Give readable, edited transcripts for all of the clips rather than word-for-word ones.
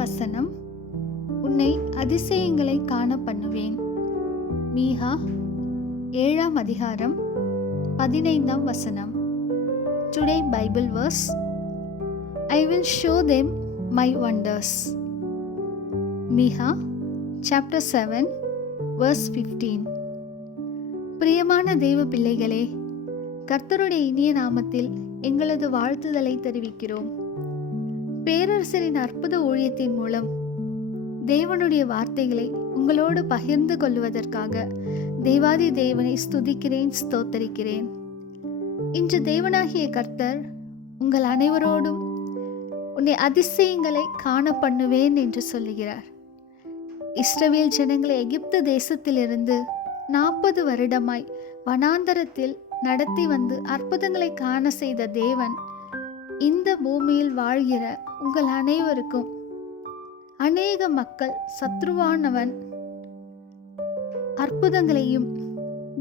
வசனம், உன்னை அதிசயங்களை காண பண்ணுவேன். மீகா 7ஆம் அதிகாரம் 15ஆம் வசனம். Today Bible verse, I will show them my wonders. Micah chapter 7 verse 15. பிரியமான தேவ பிள்ளைகளே, கர்த்தருடைய இனிய நாமத்தில் எங்களது வாழ்த்துதலை தெரிவிக்கிறோம். பேரரசரின் அற்புத ஊழியத்தின் மூலம் தேவனுடைய வார்த்தைகளை உங்களோடு பகிர்ந்து கொள்வதற்காக தேவாதி தேவனை ஸ்துதிக்கிறேன், ஸ்தோத்தரிக்கிறேன். இன்று தேவனாகிய கர்த்தர் உங்கள் அனைவரோடும் உன்னை அதிசயங்களை காண பண்ணுவேன் என்று சொல்லுகிறார். இஸ்ரவேல் ஜனங்களை எகிப்து தேசத்திலிருந்து 40 வருடமாய் வனாந்தரத்தில் நடத்தி வந்து அற்புதங்களை காண செய்த தேவன் இந்த பூமியில் வாழ்கிற உங்கள் அனைவருக்கும் அநேக மக்கள் சத்ருவானவன் அற்புதங்களையும்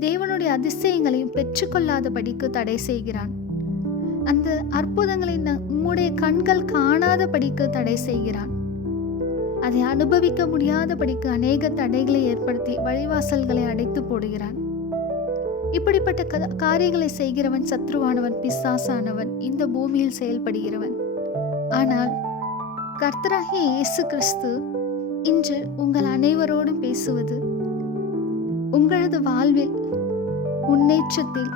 தேவனுடைய அதிசயங்களையும் பெற்றுக்கொள்ளாதபடிக்கு தடை செய்கிறான். அந்த அற்புதங்களை உம்முடைய கண்கள் காணாதபடிக்கு தடை செய்கிறான். அதை அனுபவிக்க முடியாதபடிக்கு அநேக தடைகளை ஏற்படுத்தி வழிவாசல்களை அடைத்து போடுகிறான். இப்படிப்பட்ட காரியங்களை செய்கிறவன் சத்ருவானவன், பிசாசானவன், இந்த பூமியில் செயல்படுகிறவன். ஆனால் கர்த்தராகிய இயேசு கிறிஸ்து இன்று உங்கள் அனைவரோடும் பேசுவது, உங்களது வாழ்வில், முன்னேற்றத்தில்,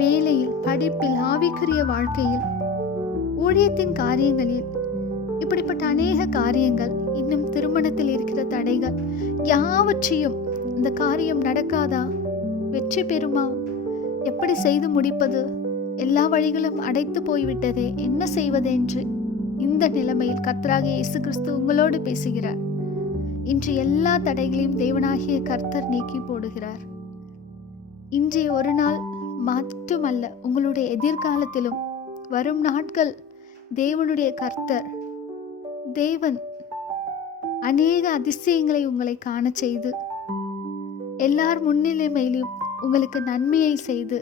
வேலையில், படிப்பில், ஆவிக்குரிய வாழ்க்கையில், ஊழியத்தின் காரியங்களில், இப்படிப்பட்ட அநேக காரியங்கள், இன்னும் திருமணத்தில் இருக்கிற தடைகள் யாவற்றையும், இந்த காரியம் நடக்காதா, வெற்றி பெறுமா, எப்படி செய்து முடிப்பது, எல்லா வழிகளும் அடைத்து போய்விட்டதே, என்ன செய்வது என்று இந்த நிலைமையில் கர்த்தராகிய இயேசு கிறிஸ்து உங்களோடு பேசுகிறார். இன்று எல்லா தடைகளையும் தேவனாகிய கர்த்தர் நீக்கி போடுகிறார். இன்றைய ஒரு நாள் மட்டுமல்ல, உங்களுடைய எதிர்காலத்திலும் வரும் நாட்கள் தேவனுடைய கர்த்தர் தேவன் அநேக அதிசயங்களை உங்களை காண செய்து, எல்லார் முன்னிலைமையிலும் உங்களுக்கு நன்மையை செய்து,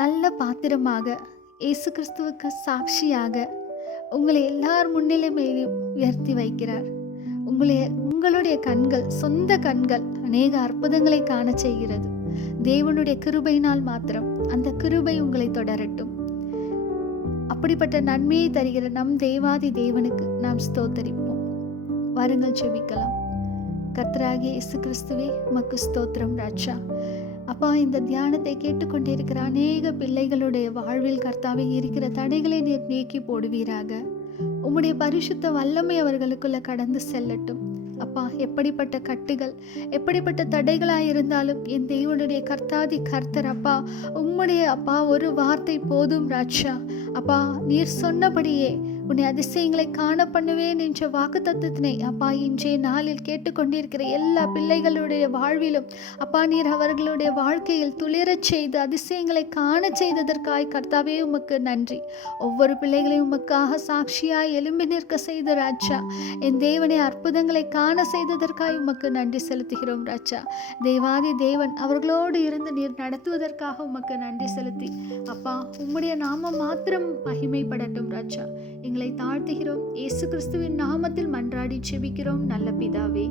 நல்ல பாத்திரமாக இயேசு கிறிஸ்துவுக்கு சாட்சியாக உங்களை எல்லார் முன்னிலைமையிலும் உயர்த்தி வைக்கிறார். உங்களுடைய கண்கள், சொந்த கண்கள் அநேக அற்புதங்களை காண செய்கிறது. தேவனுடைய கிருபையினால் மாத்திரம் அந்த கிருபை உங்களை தொடரட்டும். அப்படிப்பட்ட நன்மையை தருகிற நம் தேவாதி தேவனுக்கு நாம் ஸ்தோத்தரிப்போம். வாருங்கள் ஜெபிக்கலாம். கர்த்தராகிய இயேசு கிறிஸ்துவே, உமக்கு ஸ்தோத்திரம் ராஜா. அப்பா, இந்த தியானத்தை கேட்டுக்கொண்டிருக்கிற அநேக பிள்ளைகளுடைய வாழ்வில் கர்த்தாவே இருக்கிற தடைகளை நீர் நீக்கி போடுவீராக. உம்முடைய பரிசுத்த வல்லமை அவர்களுக்குள்ள கடந்து செல்லட்டும். அப்பா, எப்படிப்பட்ட கட்டுகள், எப்படிப்பட்ட தடைகளாயிருந்தாலும் என் தேவனுடைய கர்த்தாதி கர்த்தர் அப்பா, உம்முடைய அப்பா ஒரு வார்த்தை போதும் ராஜா. அப்பா, நீர் சொன்னபடியே உன்னை அதிசயங்களை காண பண்ணுவேன் என்ற வாக்கு தத்துவத்தினை அப்பா இன்றைய நாளில் கேட்டுக்கொண்டிருக்கிற எல்லா பிள்ளைகளுடைய வாழ்விலும் அப்பா நீர் அவர்களுடைய வாழ்க்கையில் துளிரச் செய்து அதிசயங்களை காண செய்ததற்காய் கர்த்தாவே உமக்கு நன்றி. ஒவ்வொரு பிள்ளைகளையும் உமக்காக சாட்சியாய் எழும்பி நிற்க செய்த ராஜா, என் தேவனை அற்புதங்களை காண செய்ததற்காய் உமக்கு நன்றி செலுத்துகிறோம் ராஜா. தேவாதி தேவன் அவர்களோடு இருந்து நீர் நடத்துவதற்காக உமக்கு நன்றி செலுத்தி அப்பா உம்முடைய நாமம் மாத்திரம் மகிமைப்படட்டும் ராஜா. எங்களை தாழ்த்துகிறோம். இயேசு கிறிஸ்துவின் நாமத்தில் மன்றாடி ஜெபிக்கிறோம் நல்ல பிதாவே.